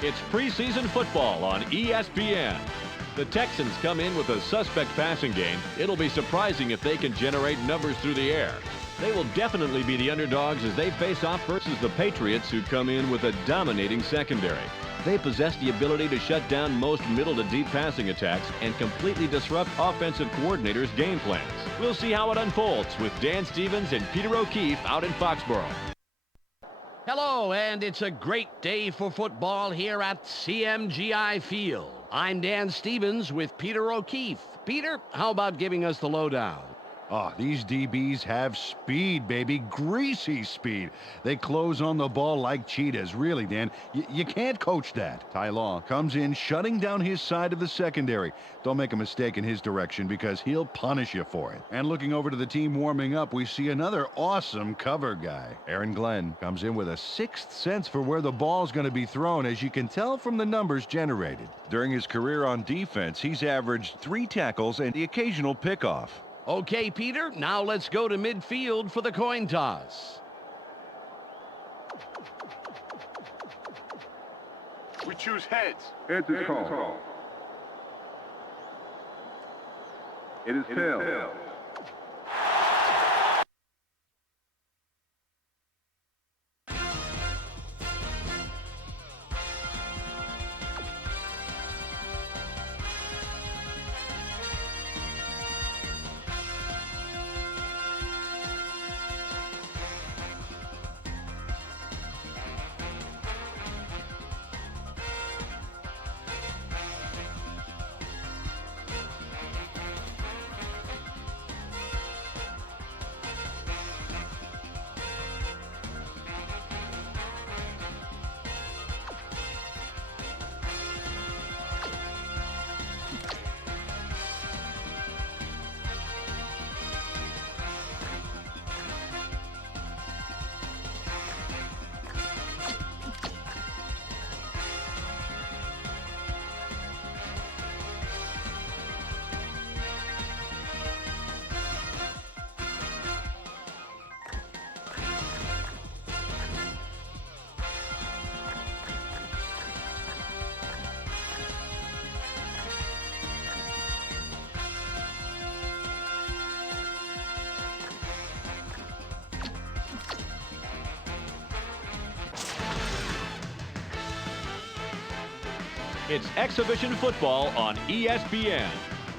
It's preseason football on ESPN. The Texans come in with a suspect passing game. It'll be surprising if they can generate numbers through the air. They will definitely be the underdogs as they face off versus the Patriots, who come in with a dominating secondary. They possess the ability to shut down most middle to deep passing attacks and completely disrupt offensive coordinators' game plans. We'll see how it unfolds with Dan Stevens and Peter O'Keefe out in Foxborough. Hello, and it's a great day for football here at CMGI Field. I'm Dan Stevens with Peter O'Keefe. Peter, how about giving us the lowdown? Oh, these DBs have speed, baby. Greasy speed. They close on the ball like cheetahs. Really, Dan, you can't coach that. Ty Law comes in, shutting down his side of the secondary. Don't make a mistake in his direction because he'll punish you for it. And looking over to the team warming up, we see another awesome cover guy. Aaron Glenn comes in with a sixth sense for where the ball's going to be thrown, as you can tell from the numbers generated. During his career on defense, he's averaged 3 tackles and the occasional pickoff. Okay, Peter, now let's go to midfield for the coin toss. We choose heads. Heads is called. It is tails. It's exhibition football on ESPN.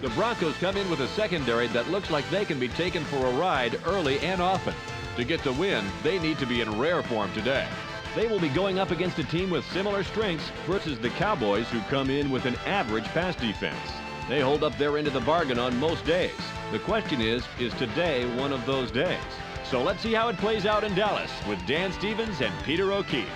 The Broncos come in with a secondary that looks like they can be taken for a ride early and often. To get the win, they need to be in rare form today. They will be going up against a team with similar strengths versus the Cowboys, who come in with an average pass defense. They hold up their end of the bargain on most days. The question is today one of those days? So let's see how it plays out in Dallas with Dan Stevens and Peter O'Keefe.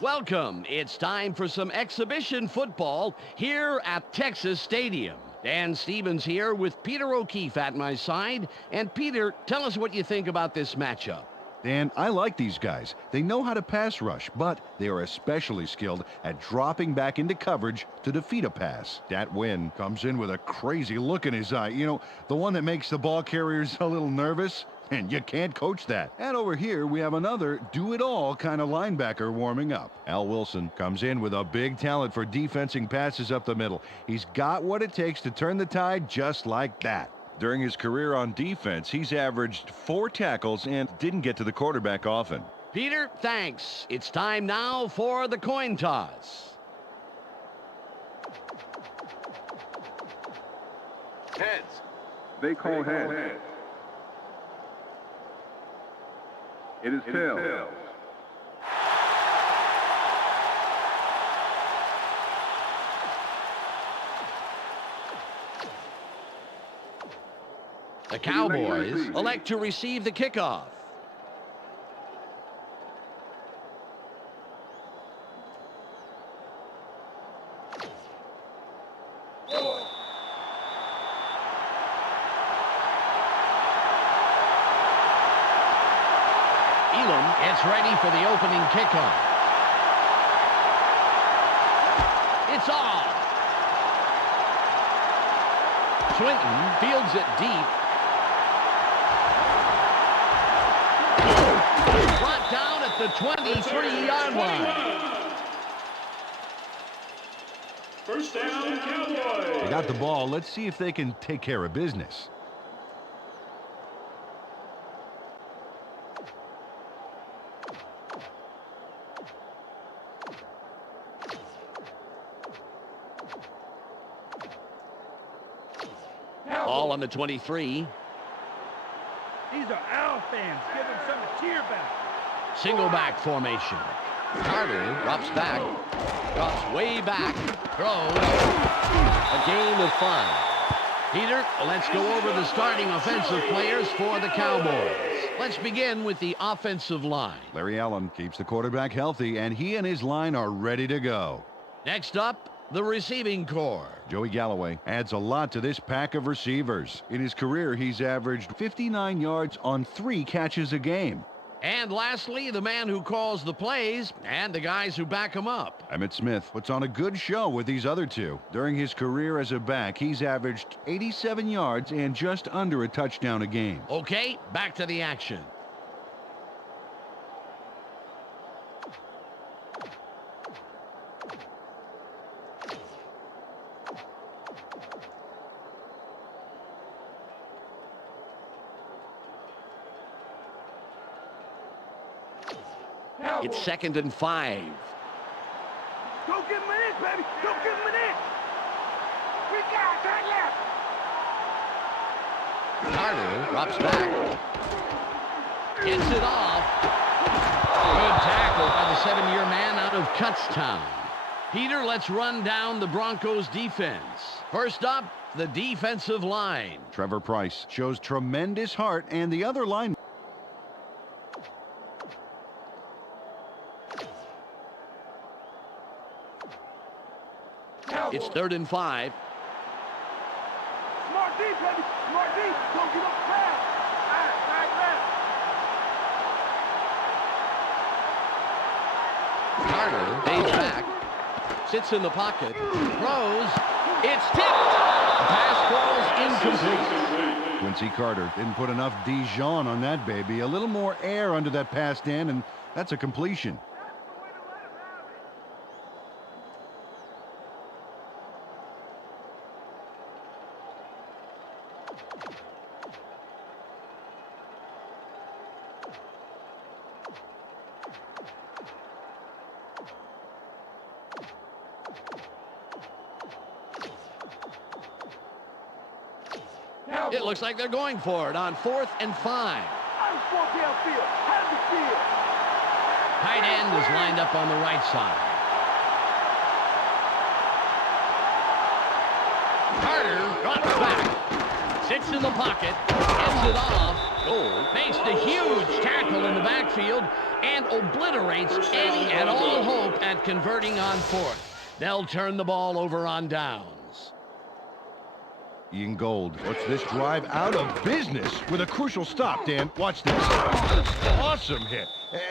Welcome. It's time for some exhibition football here at Texas Stadium. Dan Stevens here with Peter O'Keefe at my side. And Peter, tell us what you think about this matchup. Dan, I like these guys. They know how to pass rush, but they are especially skilled at dropping back into coverage to defeat a pass. Dat Nguyen comes in with a crazy look in his eye. You know, the one that makes the ball carriers a little nervous. And you can't coach that. And over here, we have another do-it-all kind of linebacker warming up. Al Wilson comes in with a big talent for defensing passes up the middle. He's got what it takes to turn the tide just like that. During his career on defense, he's averaged 4 tackles and didn't get to the quarterback often. Peter, thanks. It's time now for the coin toss. Heads. They call heads. It is tails. The Cowboys elect to receive the kickoff. Elam gets ready for the opening kickoff. It's off. Swinton fields it deep. Brought down at the 23-yard line. First down, Cowboys. They got the ball. Let's see if they can take care of business. Ball on the 23. These are our fans. Give them something to cheer about. Single back formation. Carter drops back. Drops way back. Throws. A game of fun. Peter, let's go over the starting offensive players for the Cowboys. Let's begin with the offensive line. Larry Allen keeps the quarterback healthy, and he and his line are ready to go. Next up, the receiving corps. Joey Galloway adds a lot to this pack of receivers. In his career, he's averaged 59 yards on 3 catches a game. And lastly, the man who calls the plays and the guys who back him up. Emmitt Smith puts on a good show with these other two. During his career as a back, he's averaged 87 yards and just under a touchdown a game. Okay, back to the action. It's 2nd and 5. Go give him an inch, baby. Go give him an inch. We got that left. Carter drops back. Gets it off. Good tackle by the 7-year man out of Kutztown. Peter, let's run down the Broncos defense. First up, the defensive line. Trevor Pryce shows tremendous heart, and the other line. It's 3rd and 5. Smart D, baby. Smart D. Don't get up fast. Carter fades back. Sits in the pocket. Throws. It's tipped. The pass falls incomplete. Quincy Carter didn't put enough Dijon on that baby. A little more air under that pass, Dan, and that's a completion. It looks like they're going for it on 4th and 5. Tight end is lined up on the right side. Carter drops back. Sits in the pocket. Gets it off. Makes the huge tackle in the backfield and obliterates any and all hope at converting on 4th. They'll turn the ball over on downs. Ian Gold puts this drive out of business with a crucial stop, Dan. Watch this. Awesome hit.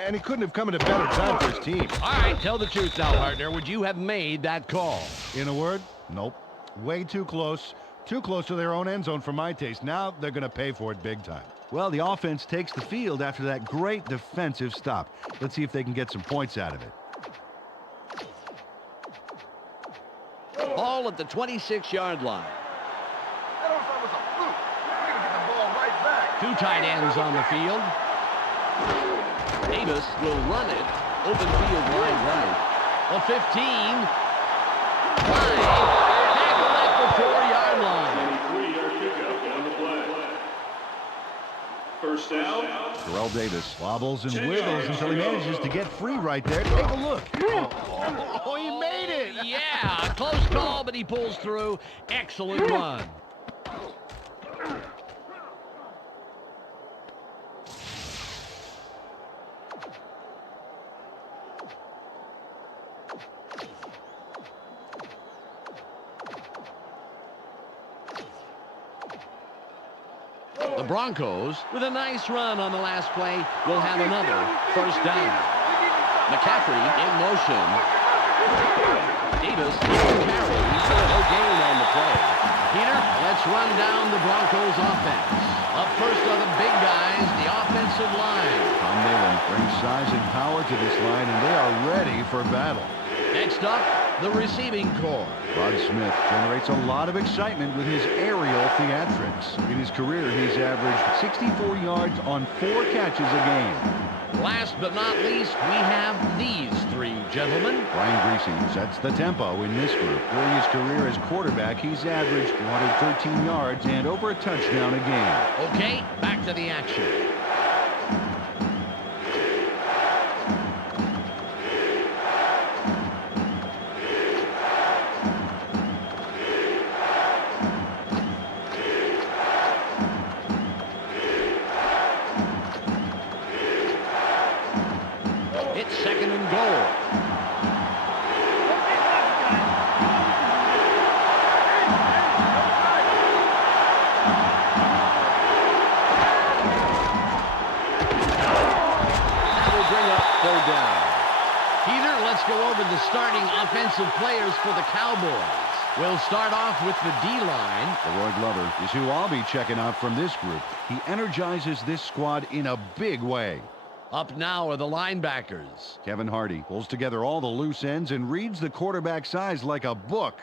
And he couldn't have come at a better time for his team. All right, tell the truth now, partner. Would you have made that call? In a word, nope. Way too close. Too close to their own end zone for my taste. Now they're going to pay for it big time. Well, the offense takes the field after that great defensive stop. Let's see if they can get some points out of it. Ball at the 26-yard line. Two tight ends on the field. Davis will run it. Open field wide right. The 15. 5. Tackle at the 4-yard line. 23-yard kickoff on the play. First down. Terrell Davis wobbles and wiggles until he manages to get free right there. Take a look. Oh, he made it. Yeah, close call, but he pulls through. Excellent run. The Broncos, with a nice run on the last play, will have another first down. McCaffrey in motion. Davis carries. No gain on the play. Peter, let's run down the Broncos offense. Up first are the big guys, the offensive line. Tom Nalen brings size and power to this line, and they are ready for battle. Next up, the receiving corps. Rod Smith generates a lot of excitement with his aerial theatrics. In his career, he's averaged 64 yards on 4 catches a game. Last but not least, we have these 3 gentlemen. Brian Griese sets the tempo in this group. During his career as quarterback, he's averaged 113 yards and over a touchdown a game. Okay, back to the action. It's 2nd and goal. That will bring up 3rd down. Peter, let's go over the starting offensive players for the Cowboys. We'll start off with the D-line. Roy Glover is who I'll be checking out from this group. He energizes this squad in a big way. Up now are the linebackers. Kevin Hardy pulls together all the loose ends and reads the quarterback's eyes like a book.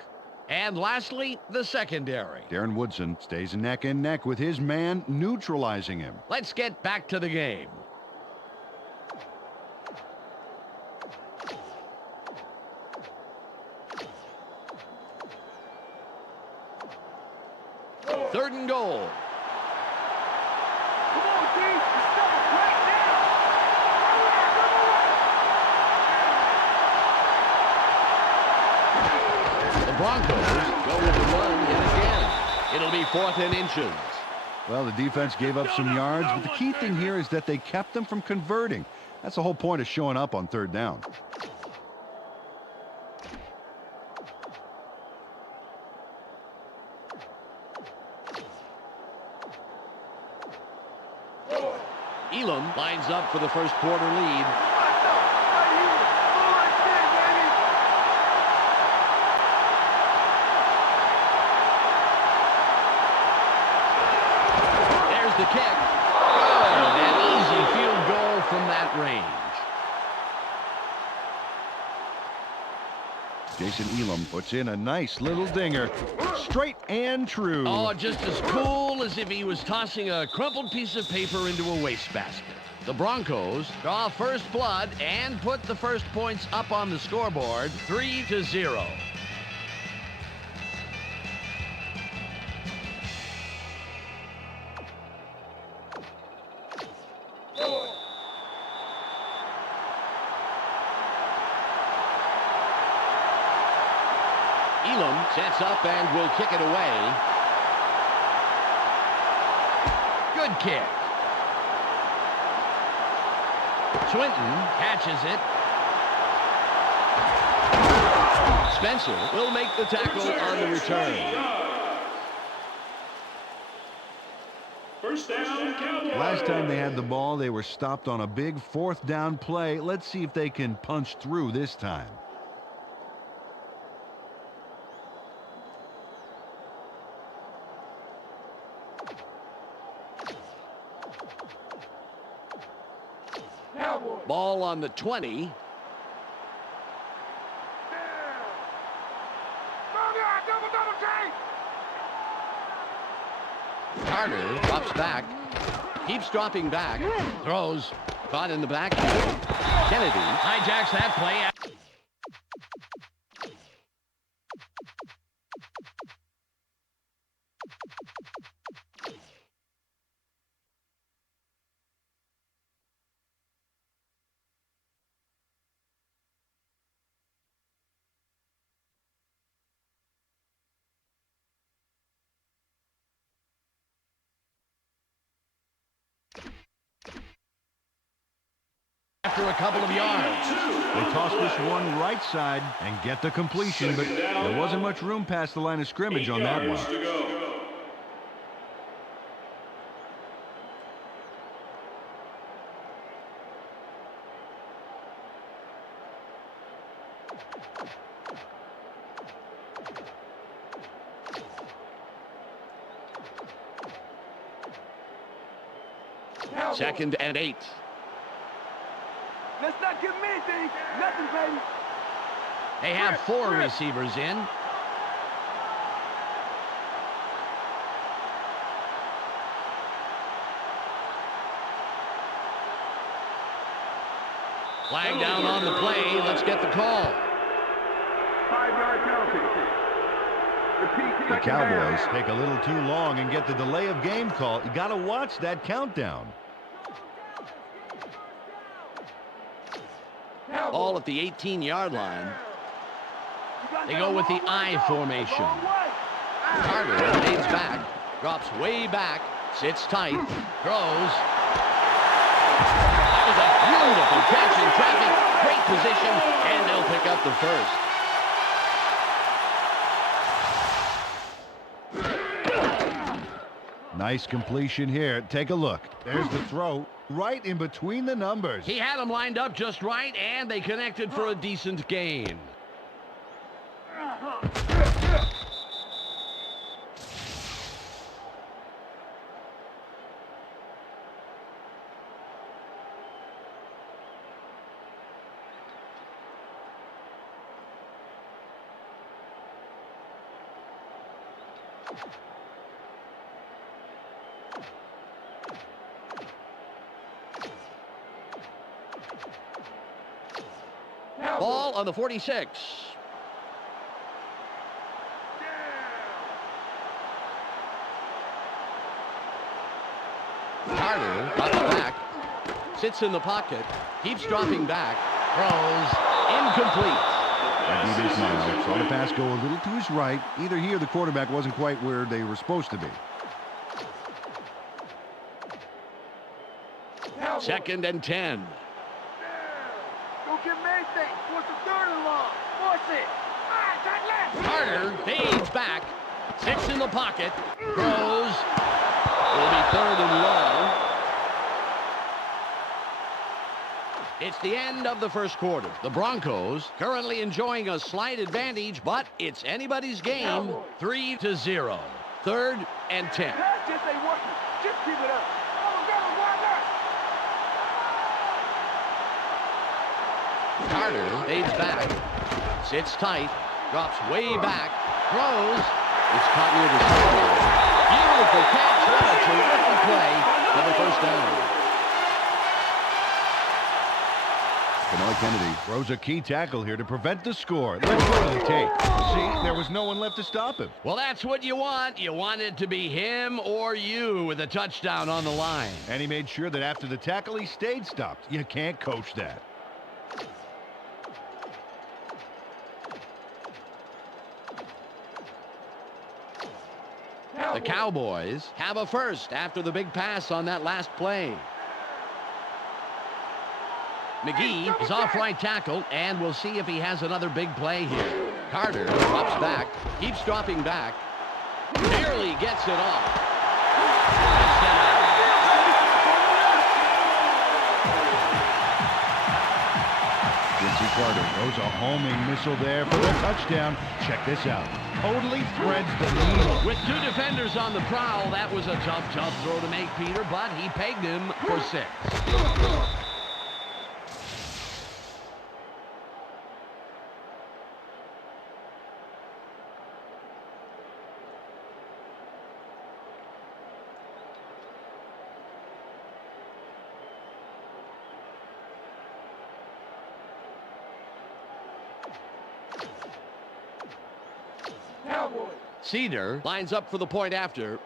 And lastly, the secondary. Darren Woodson stays neck and neck with his man, neutralizing him. Let's get back to the game. Third and goal. Come on, D. Stop right now. The Broncos go with the run yet again. It'll be 4th and inches. Well, the defense gave up some yards, but the key thing here is that they kept them from converting. That's the whole point of showing up on 3rd down. Elam lines up for the first quarter lead. There's the kick. Good. An easy field goal from that range. Jason Elam puts in a nice little dinger. Straight and true. Oh, just as cool as if he was tossing a crumpled piece of paper into a wastebasket. The Broncos draw first blood and put the first points up on the scoreboard, 3-0. Elam sets up and will kick it away. Good kick. Swinton catches it. Spencer will make the tackle on the return. First down, Cowboys. Last time they had the ball, they were stopped on a big 4th down play. Let's see if they can punch through this time. Ball on the 20. Carter drops back. Keeps dropping back. Throws. Caught in the back. Kennedy hijacks that play. After a couple of yards. They toss this one right side and get the completion, but there wasn't much room past the line of scrimmage on that one. To go. Second and 8. Let's not give him anything. Nothing, baby. They have 4 receivers in. Flag down on the play. Let's get the call. 5-yard penalty. Repeat, The second Cowboys down. take a little too long and get the delay of game call. You got to watch that countdown. Ball at the 18-yard line. They go with the I formation. Carter fades back, drops way back, sits tight, throws. That was a beautiful catch in traffic. Great position, and they'll pick up the first. Nice completion here. Take a look. There's the throw right in between the numbers. He had them lined up just right, and they connected for a decent gain. Ball on the 46. Carter drops back, sits in the pocket, keeps dropping back, throws, incomplete. That DB now saw the pass go a little to his right. Either he or the quarterback wasn't quite where they were supposed to be. 2nd and 10. Don't give him anything. Force the 3rd and long. Force it. Carter fades back, sits in the pocket, throws. Will be 3rd and long. It's the end of the first quarter. The Broncos currently enjoying a slight advantage, but it's anybody's game. 3-0. 3rd and 10. Pass just ain't working. Just keep it up. Carter fades back, sits tight, drops way back, throws. It's caught near the sideline. Beautiful catch. What a terrific play for the first down. Bernard Kennedy throws a key tackle here to prevent the score. Let's go to the tape. See, there was no one left to stop him. Well, that's what you want. You want it to be him or you with a touchdown on the line. And he made sure that after the tackle, he stayed stopped. You can't coach that. The Cowboys have a first after the big pass on that last play. McGee is off right tackle, and we'll see if he has another big play here. Carter drops back, keeps dropping back, barely gets it off. Touchdown. Quincy Carter throws a homing missile there for the touchdown. Check this out. Totally threads the needle. With 2 defenders on the prowl, that was a tough throw to make, Peter, but he pegged him for 6. Cedar lines up for the point after.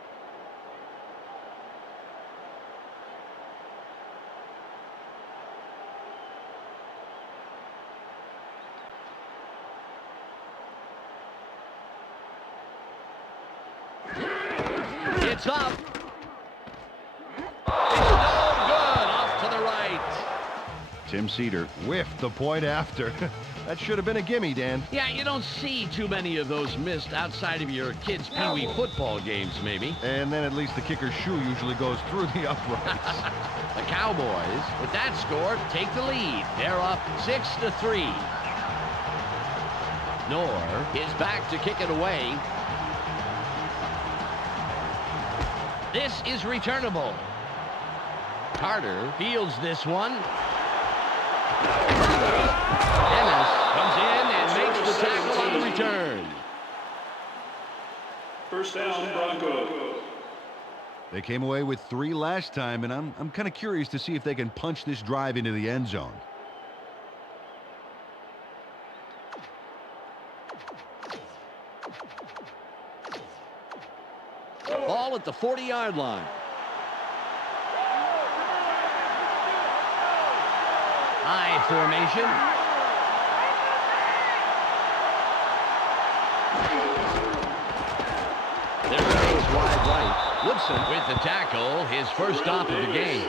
It's up. It's no good. Off to the right. Tim Cedar whiffed the point after. That should have been a gimme, Dan. Yeah, you don't see too many of those missed outside of your kids' peewee football games, maybe. And then at least the kicker's shoe usually goes through the uprights. The Cowboys, with that score, take the lead. They're up 6-3. Knorr is back to kick it away. This is returnable. Carter fields this one. Dennis comes in and makes the First down, Broncos. They came away with 3 last time, and I'm kind of curious to see if they can punch this drive into the end zone. Ball at the 40-yard line. I formation. There's a base wide right. Woodson with the tackle, his first stop of the game.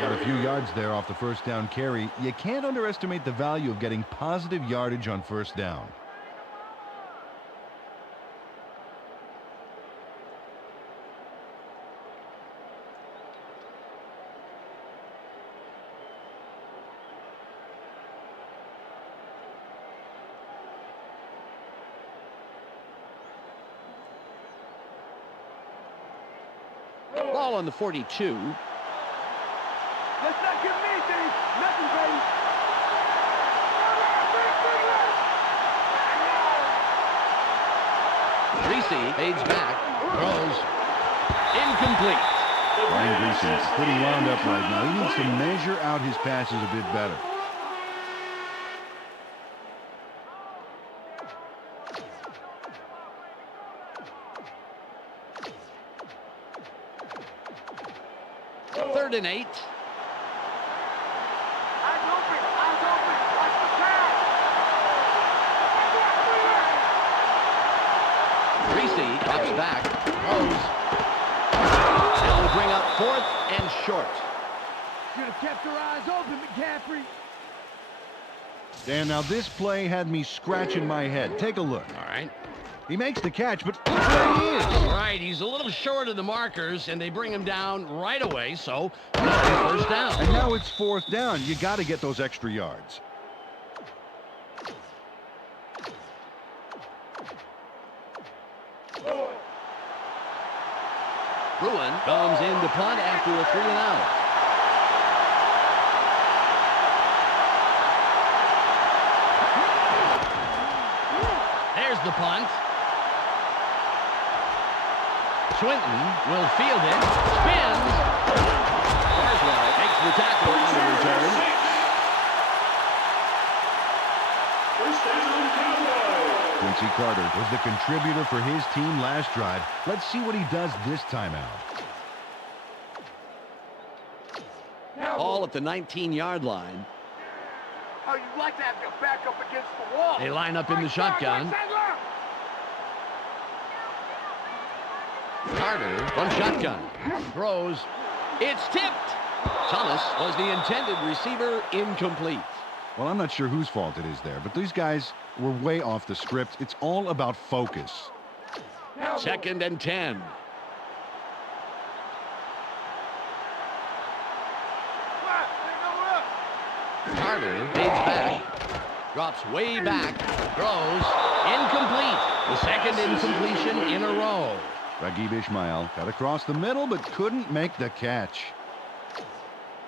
Got a few yards there off the first down carry. You can't underestimate the value of getting positive yardage on first down. Ball on the 42. Let's not give them anything. Nothing, baby. Greasy fades back, throws, incomplete. Ryan Greasy is pretty wound up right now. He needs to measure out his passes a bit better. Third and 8. Eyes open. Eyes open. Watch the pass. Greasy drops back, throws. That will bring up 4th and short. Should have kept your eyes open, McCaffrey. Dan, now this play had me scratching my head. Take a look. All right. He makes the catch, but look where he is. All right, he's a little short of the markers, and they bring him down right away, so first down. And now it's 4th down. You got to get those extra yards. Bruin comes in to punt after a 3-and-out. There's the punt. Swinton will field it, spins. Carswell takes the tackle on the return. First down, Cowboys. Quincy Carter was the contributor for his team last drive. Let's see what he does this time out. Ball at the 19-yard line. Oh, you like to have your back up against the wall. They line up in the shotgun. Carter from shotgun. Throws. It's tipped. Thomas was the intended receiver, incomplete. Well, I'm not sure whose fault it is there, but these guys were way off the script. It's all about focus. 2nd and 10. Carter fades back. Drops way back. Throws. Incomplete. The second incompletion in a row. Raghib Ismail got across the middle, but couldn't make the catch.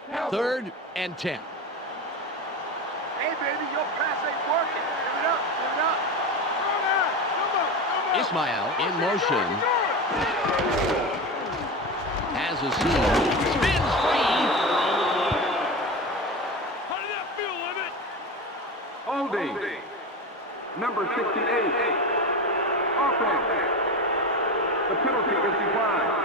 3rd and 10. Hey, baby, your pass ain't working. Give it up. Give it up. Come on. Come on. Come on. Ismail in motion. Has a seam. Spins free. How did that feel, Emmett? Holding. Number 68. Offense. The penalty is declined.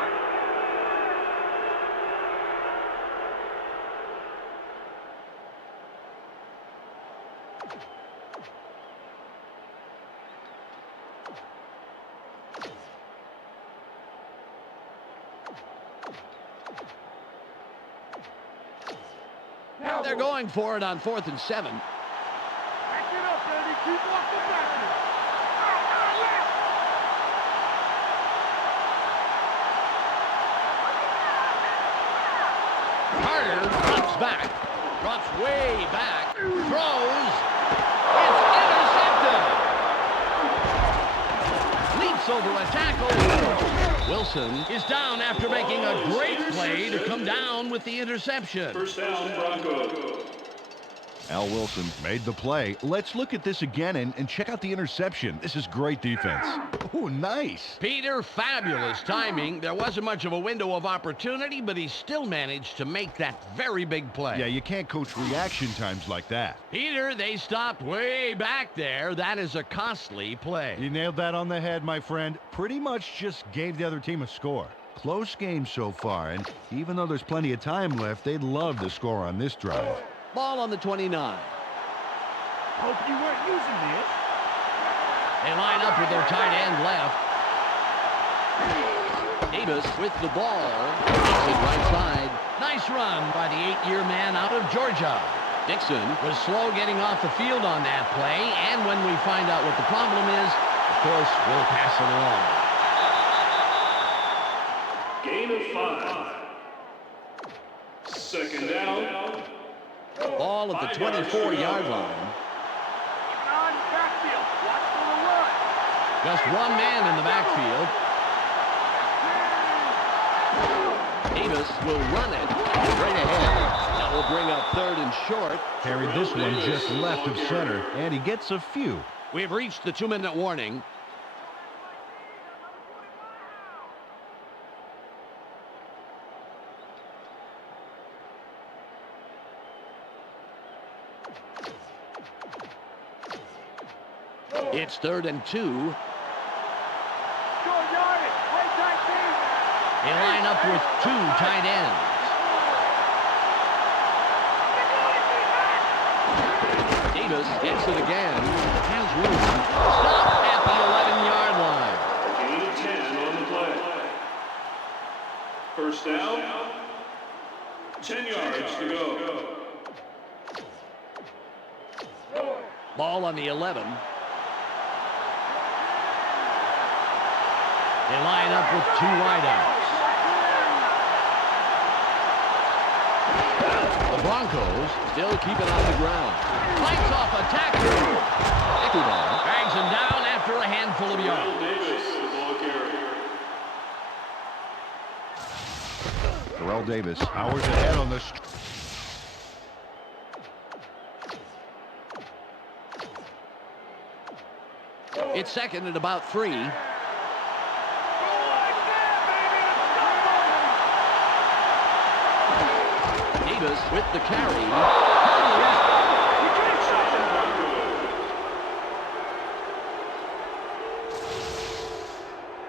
They're going for it on 4th and 7. Back it up, baby. Keep walking backwards. Carter drops back. Drops way back. Throws. It's intercepted. Leaps over a tackle. Wilson is down after making a great play to come down with the interception. First down, Broncos. Al Wilson made the play. Let's look at this again and check out the interception. This is great defense. Oh, nice. Peter, fabulous timing. There wasn't much of a window of opportunity, but he still managed to make that very big play. Yeah, you can't coach reaction times like that. Peter, they stopped way back there. That is a costly play. You nailed that on the head, my friend. Pretty much just gave the other team a score. Close game so far, and even though there's plenty of time left, they'd love to score on this drive. Ball on the 29. Hope you weren't using this. They line up with their tight end left. Davis with the ball. Takes it right side. Nice run by the 8-year man out of Georgia. Dixon was slow getting off the field on that play, and when we find out what the problem is, of course, we'll pass it along. Gain of 5. Second down. Ball at the 24-yard line. Keep an eye on the backfield. Watch for the run. Just one man in the backfield. Davis will run it straight ahead. That will bring up 3rd and short. Carried this one just left of center, and he gets a few. We've reached the 2-minute warning. It's 3rd and 2. Short yardage. Play tight defense. They line up with 2 tight ends. Davis gets it again. Has room. Stop at the 11-yard line. Gain of 10 on the play. First down. 10 yards to go. Ball on the 11. They line up with 2 wideouts. The Broncos still keep it on the ground. Fights off a tackle. Ichabod drags him down after a handful of yards. Davis, the ball carrier. Terrell Davis powers ahead on the It's 2nd and about 3. Davis with the carry.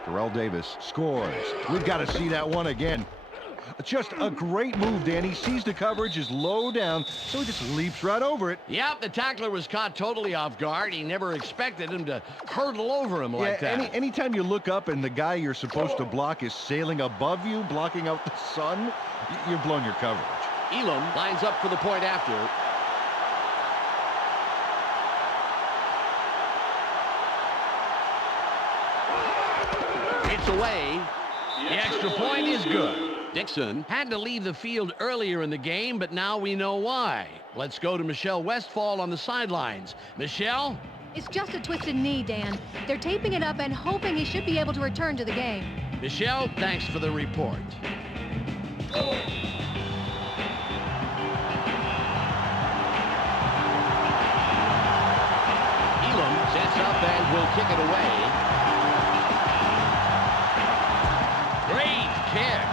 Terrell Davis scores. We've got to see that one again. Just a great move, Dan. He sees the coverage is low down, so he just leaps right over it. Yep, the tackler was caught totally off guard. He never expected him to hurdle over him like that. Anytime you look up and the guy you're supposed to block is sailing above you, blocking out the sun, you're blowing your coverage. Elam lines up for the point after. It's away. The extra point is good. Dixon had to leave the field earlier in the game, but now we know why. Let's go to Michelle Westfall on the sidelines. Michelle? It's just a twisted knee, Dan. They're taping it up and hoping he should be able to return to the game. Michelle, thanks for the report. Elam sets up and will kick it away. Great kick.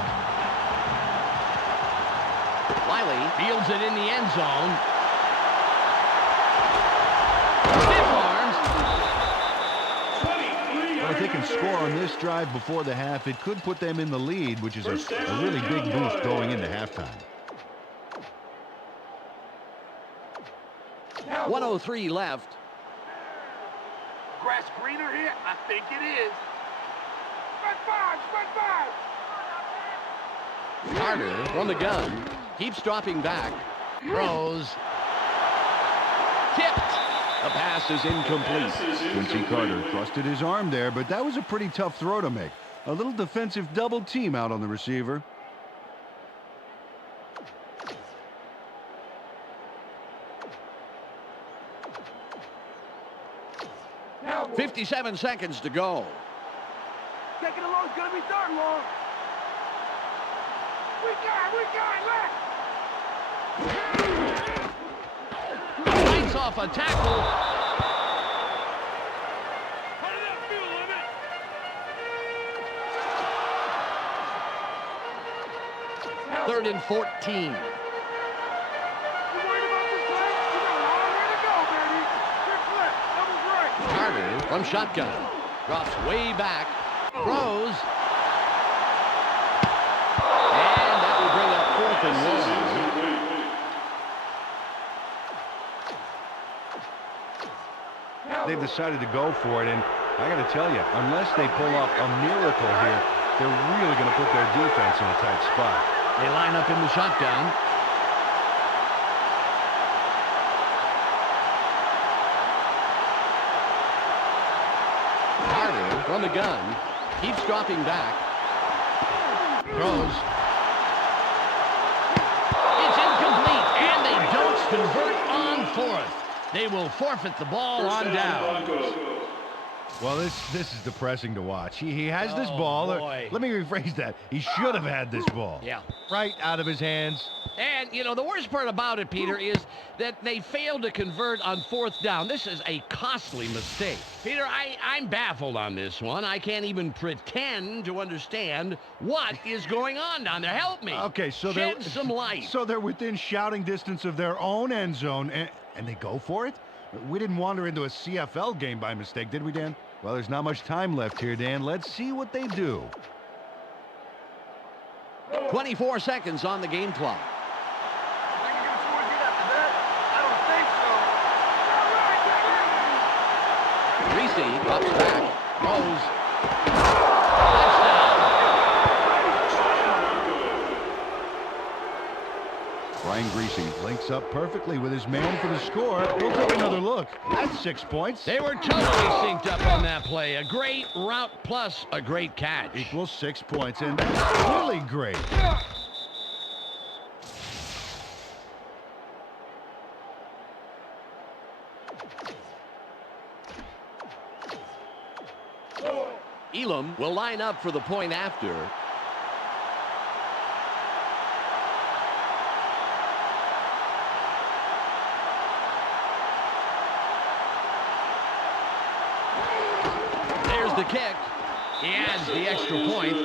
Wiley fields it in the end zone. Stiff arms. Well, if they can score on this drive before the half, it could put them in the lead, which is a really big boost going into halftime. 1:03 left. Grass greener here? I think it is. Spread five! Spread five! Carter from the gun. Keeps dropping back. Throws. Tipped. The pass is incomplete. Quincy Carter trusted his arm there, but that was a pretty tough throw to make. A little defensive double team out on the receiver. 57 seconds to go. Second and long is going to be third and long. We got left. fights off a tackle. Third and 14. Carter from shotgun. Drops way back. Throws. And that will bring up 4th and 1. They've decided to go for it, and I got to tell you, unless they pull off a miracle here, they're really going to put their defense in a tight spot. They line up in the shotgun. Carter from the gun. Keeps dropping back. Throws. It's incomplete, and they don't convert on 4th. They will forfeit the ball on down. Well, this is depressing to watch. He has this Oh, ball. boy. Let me rephrase that. He should have had this ball. Yeah. Right out of his hands. And, you know, the worst part about it, Peter, is that they failed to convert on 4th down. This is a costly mistake. Peter, I'm baffled on this one. I can't even pretend to understand what is going on down there. Help me. Okay, so Shed some light. So they're within shouting distance of their own end zone, and they go for it? We didn't wander into a CFL game by mistake, did we, Dan? Well, there's not much time left here, Dan. Let's see what they do. 24 seconds on the game clock. Reese drops back, throws. Brian Greasy links up perfectly with his man for the score. We'll take another look. That's 6 points. They were totally synced up on that play. A great route plus a great catch. Equals 6 points, and that's really great. Elam will line up for the point after. There's the kick. He adds the extra point.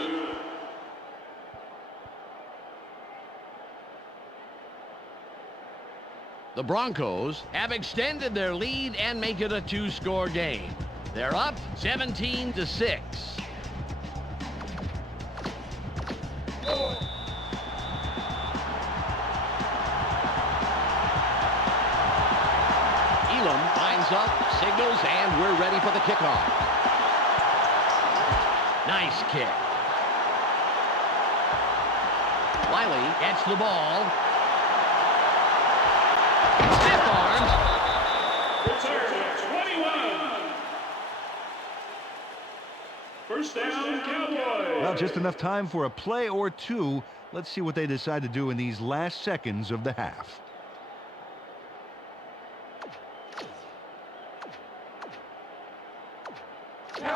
The Broncos have extended their lead and make it a 2-score game. They're up 17-6. Elam lines up, signals, and we're ready for the kickoff. Nice kick. Wiley gets the ball. Stiff arms. Return 21. First down, Cowboys. Well, just enough time for a play or two. Let's see what they decide to do in these last seconds of the half.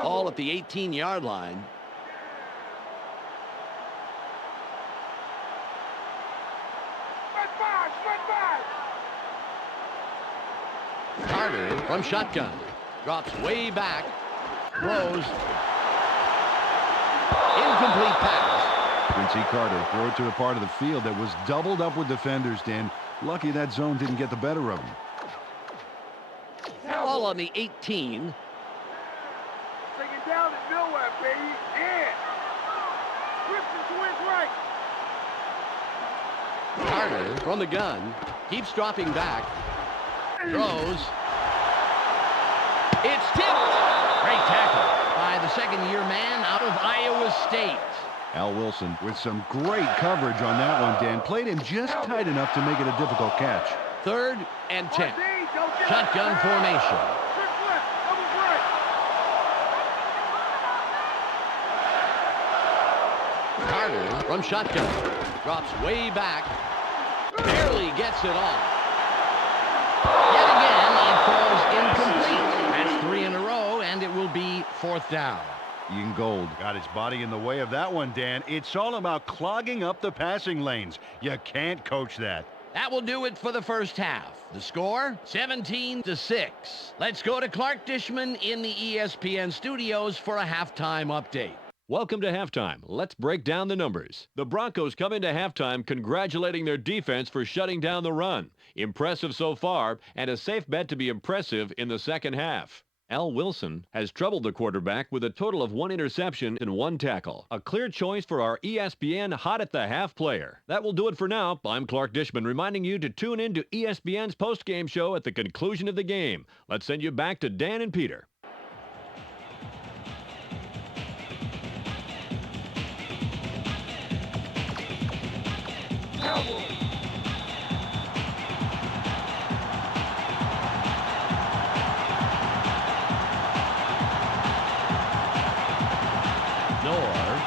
All at the 18-yard line. Carter from shotgun. Drops way back. Throws. Incomplete pass. Quincy Carter threw it to the part of the field that was doubled up with defenders, Dan. Lucky that zone didn't get the better of him. All on the 18. Take it down and nowhere, baby. Yeah. Griffin to his right. Carter from the gun. Keeps dropping back. Throws. It's tipped. Great tackle by the second-year man out of Iowa State. Al Wilson with some great coverage on that one, Dan. Played him just tight enough to make it a difficult catch. 3rd and 10. Shotgun formation. Carter from shotgun. Drops way back. Barely gets it off. Yet again, it falls incomplete. That's 3 in a row, and it will be 4th down. Ian Gold got his body in the way of that one, Dan. It's all about clogging up the passing lanes. You can't coach that. That will do it for the first half. The score, 17-6. Let's go to Clark Dishman in the ESPN studios for a halftime update. Welcome to halftime. Let's break down the numbers. The Broncos come into halftime congratulating their defense for shutting down the run. Impressive so far, and a safe bet to be impressive in the second half. Al Wilson has troubled the quarterback with a total of 1 interception and 1 tackle. A clear choice for our ESPN Hot at the Half player. That will do it for now. I'm Clark Dishman reminding you to tune in to ESPN's post-game show at the conclusion of the game. Let's send you back to Dan and Peter.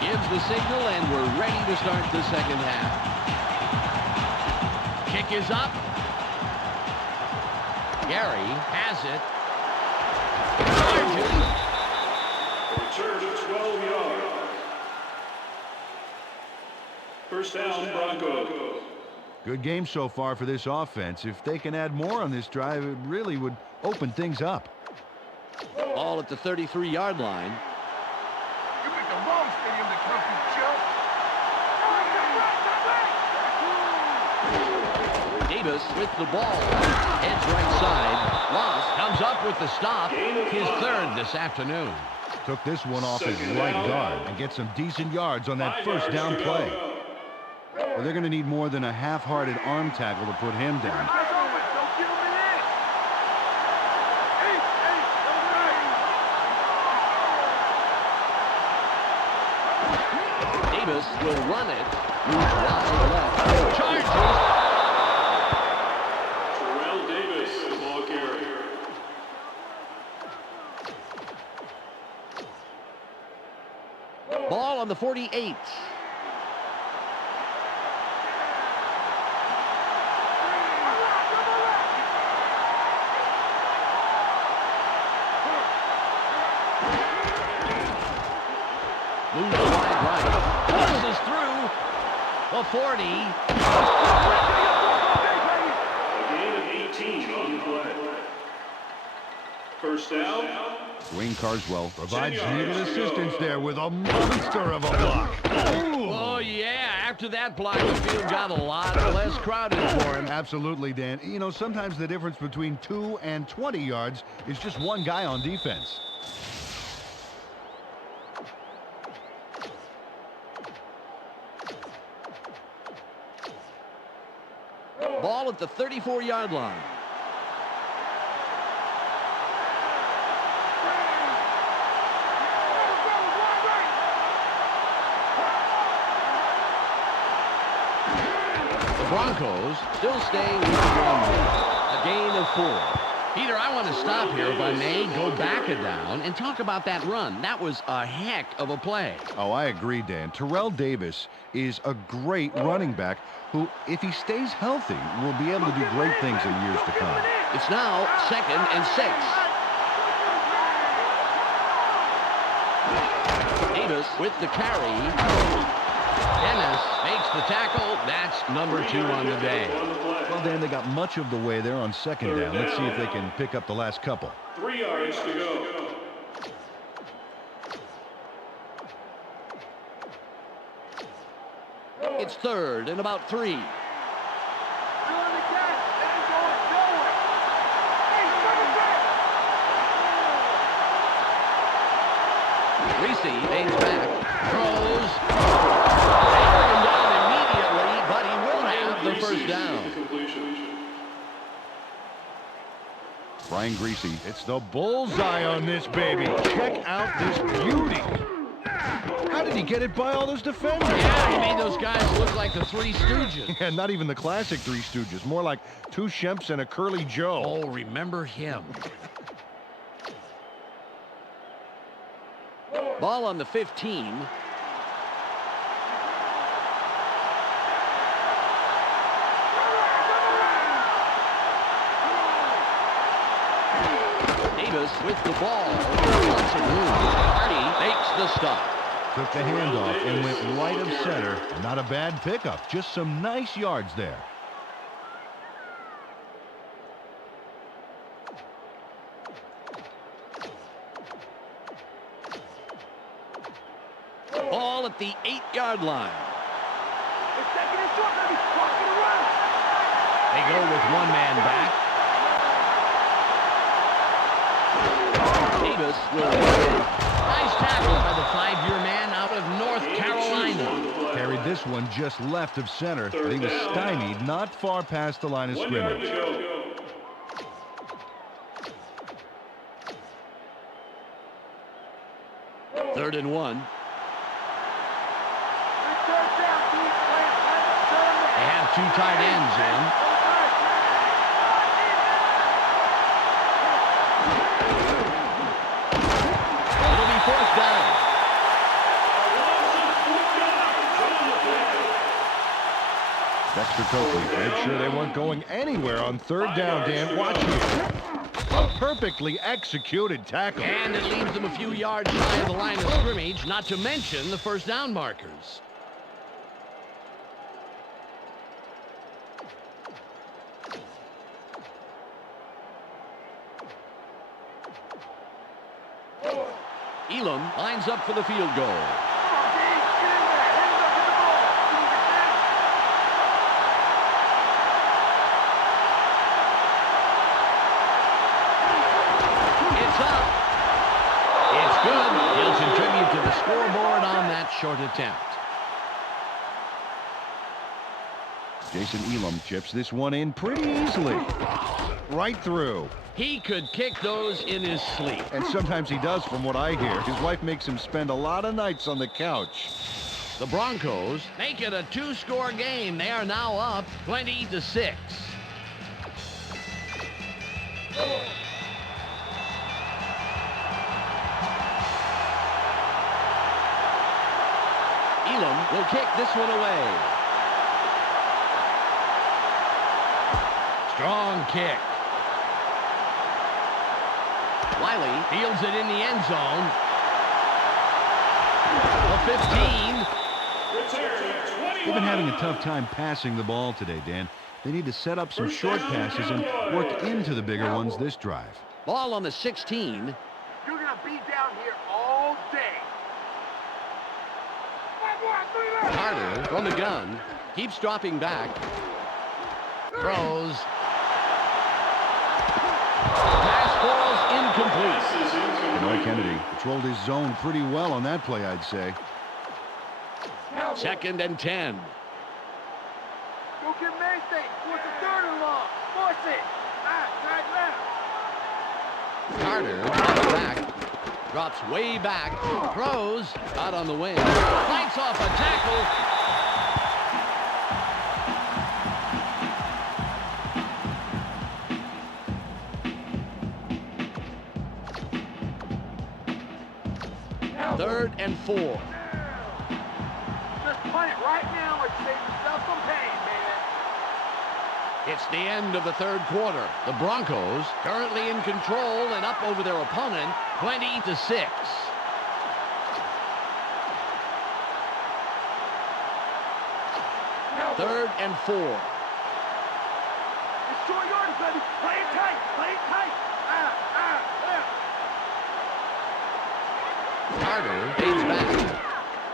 Gives the signal, and we're ready to start the second half. Kick is up. Gary has it. Return to 12 yards. First down, Broncos. Good game so far for this offense. If they can add more on this drive, it really would open things up. Ball at the 33-yard line. You picked the wrong stadium to come to, Chuck. Davis with the ball. Heads right side. Ross comes up with the stop. His third this afternoon. Took this one off his right guard and get some decent yards on that first down play. Well, they're going to need more than a half-hearted arm tackle to put him down. Davis will run it. Wide left. Charges. Terrell Davis, the ball carrier. Ball on the 48. Moves wide right. Passes through the 40. A gain of 18 on the play. First down. Wayne Carswell provides needed assistance there with a monster of a block. Oh, yeah. After that block, the field got a lot less crowded for him. Absolutely, Dan. You know, sometimes the difference between 2 and 20 yards is just one guy on defense. Ball at the 34-yard line. The Broncos still staying with the run. A gain of 4. Peter, I want to stop here, if I may, go back a down, and talk about that run. That was a heck of a play. Oh, I agree, Dan. Terrell Davis is a great running back who, if he stays healthy, will be able to do great things in years to come. It's now 2nd and 6. Davis with the carry. Dennis makes the tackle. That's number 2 on the day. Well, Dan, they got much of the way there on second down. Let's see if they can pick up the last couple. 3 yards to go. It's 3rd and about 3. Reese aims back, throws, taken down immediately, but he will have the first down. Brian Greasy, it's the bullseye on this baby. Check out this beauty. How did he get it by all those defenders? Yeah, he made those guys look like the Three Stooges. And not even the classic Three Stooges, more like 2 Shemps and a Curly Joe. Oh, remember him. Ball on the 15. Davis with the ball. Lots of room. Hardy makes the stop. Took the handoff and went right of center. Not a bad pickup. Just some nice yards there. Ball at the 8-yard line. It's second and short, baby. Walk it around. They go with one man back. Davis will nice tackle by the 5-year man out of North Carolina. Carried this one just left of center, but he was stymied not far past the line of 1 yard to scrimmage. go. Third and 1. Third down, deep. They have 2 tight ends in. It'll be fourth down. Dexter Coakley made sure they weren't going anywhere on third down, Dan. Watch it. A perfectly executed tackle. And it leaves them a few yards shy of the line of scrimmage, not to mention the first down markers. Elam lines up for the field goal. It's up. It's good. He'll contribute to the scoreboard on that short attempt. Jason Elam chips this one in pretty easily. Right through. He could kick those in his sleep. And sometimes he does, from what I hear. His wife makes him spend a lot of nights on the couch. The Broncos make it a 2-score game. They are now up 20-6. Elam will kick this one away. Strong kick. Wiley fields it in the end zone. The 15. They've been having a tough time passing the ball today, Dan. They need to set up some short passes and work into the bigger ones this drive. Ball on the 16. You're going to be down here all day. Carter from the gun. Keeps dropping back. Throws. Pass falls incomplete. Benoit Kennedy controlled his zone pretty well on that play, I'd say. Second and 10. Go get Maything. Force the third and long. Force it. Tag left. Carter drops back. Drops way back. Throws. Out on the wing. Fights off a tackle. Third and 4. Just punt it right now or save yourself some pain, baby. It's the end of the third quarter. The Broncos currently in control and up over their opponent 20-6. Third and 4. It's short yardage, baby. Play it tight. Play it tight. Carter fades back.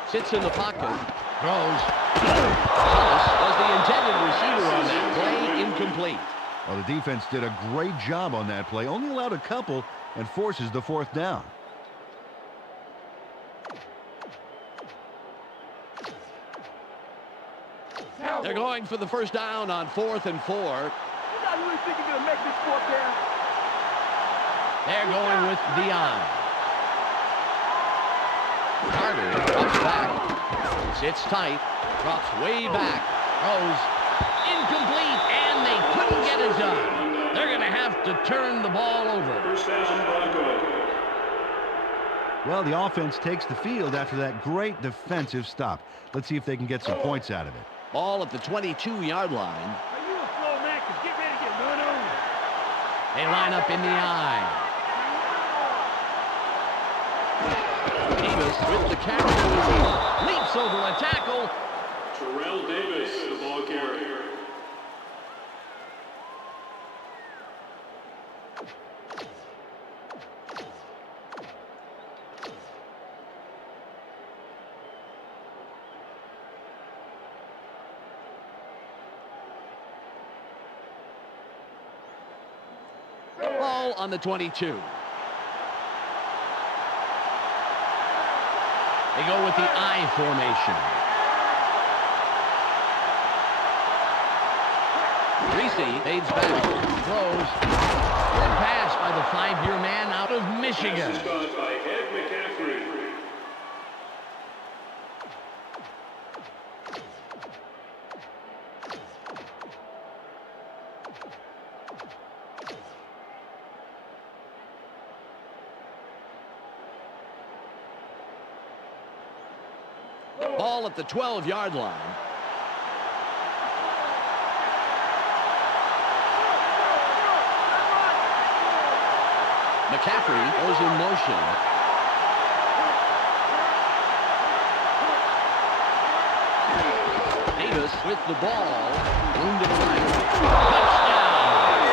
Sits in the pocket. Throws. Thomas was the intended receiver on that play. Incomplete. Well, the defense did a great job on that play. Only allowed a couple and forces the fourth down. They're going for the first down on 4th and 4. You not really think you're going to make this fourth down? They're going with Dion. Carter drops back. Sits tight. Drops way back. Throws. Incomplete. And they couldn't get it done. They're going to have to turn the ball over. First down, Broncos. Well, the offense takes the field after that great defensive stop. Let's see if they can get some points out of it. Ball at the 22-yard line. Are you a slow man? 'Cause get ready to get run over. They line up in the eye. Davis with the carry. Leaps over a tackle. Terrell Davis, the ball carrier. Ball on the 22. They go with the I formation. Reese fades back, throws. Good pass by the 5-year man out of Michigan. Pass is caught by Ed McCaffrey. Ball at the 12-yard line. McCaffrey goes in motion. Davis with the ball. Wounded right. Touchdown!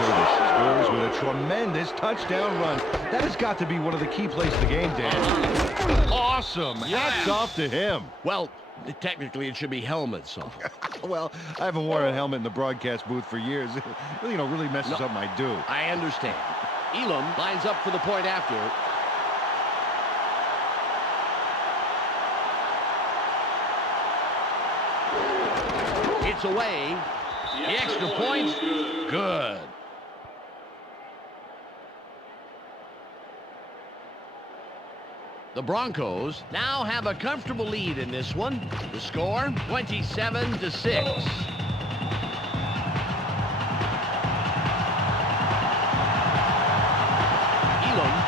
Davis scores with a tremendous touchdown run. That has got to be one of the key plays of the game, Dan. Awesome. Hats off to him. Well, technically it should be helmets off. Well, I haven't worn a helmet in the broadcast booth for years. It really messes up my do. I understand. Elam lines up for the point after. It's away. The extra point, good. The Broncos now have a comfortable lead in this one. The score, 27-6.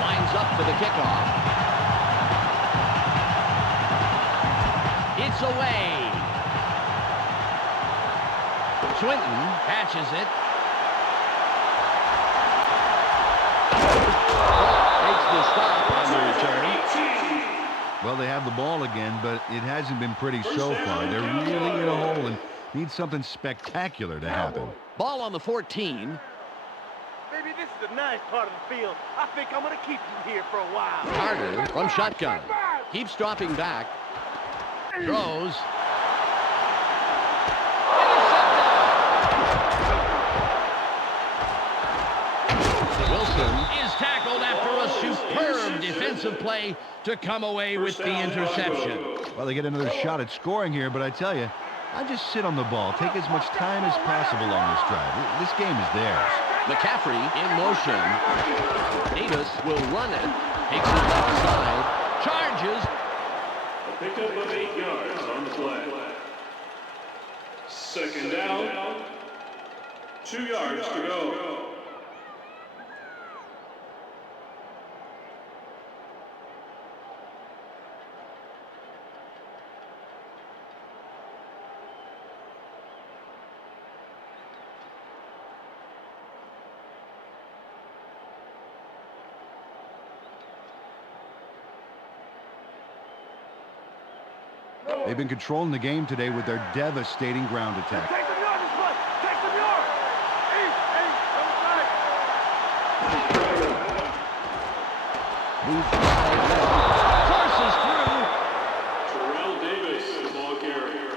Lines up for the kickoff. It's away. Swinton catches it. Makes the stop on the return. Well, they have the ball again, but it hasn't been pretty so far. They're really in a hole and need something spectacular to happen. Ball on the 14. Baby, this is a nice part of the field. I think I'm going to keep you here for a while. Carter from shotgun. Keeps dropping back. Throws. Wilson is tackled after a superb defensive play to come away with the interception. Well, they get another shot at scoring here, but I tell you, I just sit on the ball, take as much time as possible on this drive. This game is theirs. McCaffrey in motion. Davis will run it. Takes it left side. Charges. A pickup of 8 yards on the play. Second down. 2 yards to go. They've been controlling the game today with their devastating ground attack. Take some yards this play. Take some yards. Forces through. Terrell Davis, the ball carrier.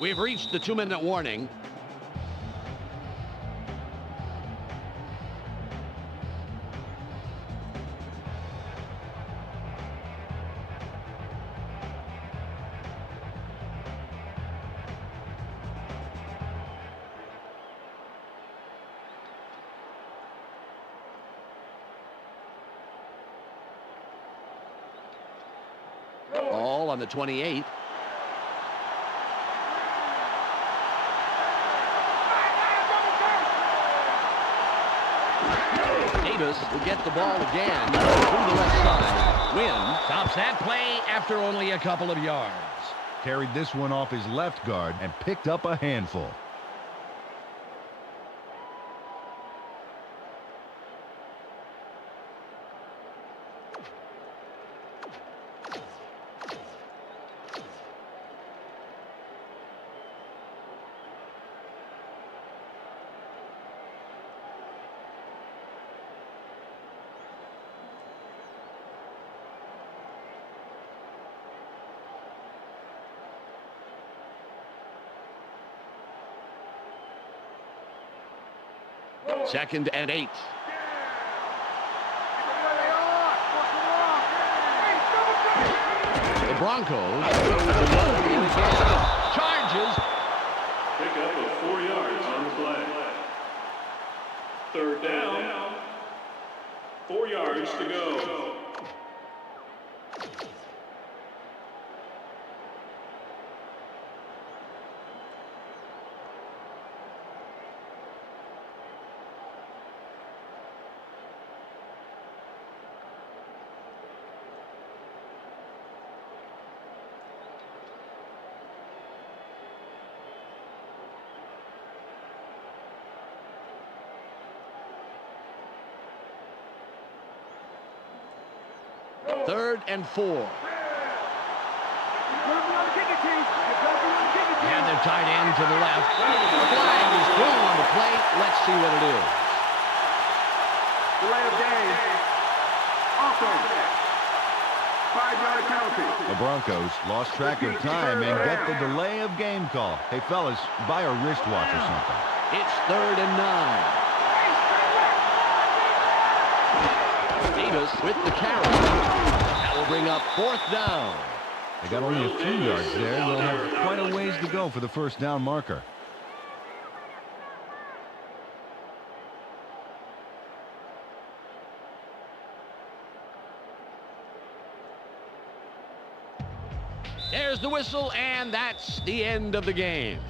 We've reached the 2-minute warning. Ball on the 28. Davis will get the ball again through the left side. Wynn stops that play after only a couple of yards. Carried this one off his left guard and picked up a handful. 2nd and 8. The Broncos go to the run in again. Charges. Pick up of 4 yards on the play. 3rd down. 4 yards to go. Third and 4. And their tight end to the left. Flag is thrown on the play. Let's see what it is. Delay of game. Offense. 5-yard penalty. The Broncos lost track of time and get the delay of game call. Hey, fellas, buy a wristwatch or something. It's 3rd and 9. Davis with the carry. That will bring up 4th down. They got only a few yards there. They'll have quite a ways to go for the first down marker. There's the whistle, and that's the end of the game.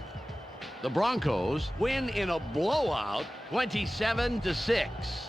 The Broncos win in a blowout, 27-6.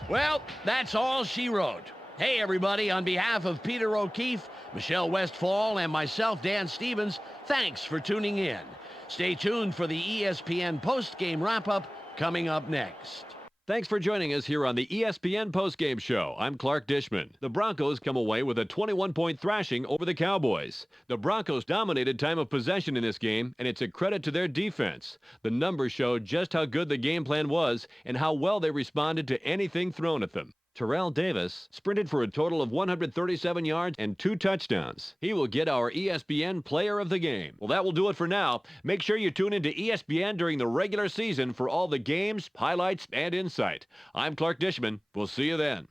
Well, that's all she wrote. Hey, everybody, on behalf of Peter O'Keefe, Michelle Westfall, and myself, Dan Stevens, thanks for tuning in. Stay tuned for the ESPN post-game wrap-up coming up next. Thanks for joining us here on the ESPN postgame show. I'm Clark Dishman. The Broncos come away with a 21-point thrashing over the Cowboys. The Broncos dominated time of possession in this game, and it's a credit to their defense. The numbers show just how good the game plan was and how well they responded to anything thrown at them. Terrell Davis sprinted for a total of 137 yards and 2 touchdowns. He will get our ESPN Player of the Game. Well, that will do it for now. Make sure you tune into ESPN during the regular season for all the games, highlights, and insight. I'm Clark Dishman. We'll see you then.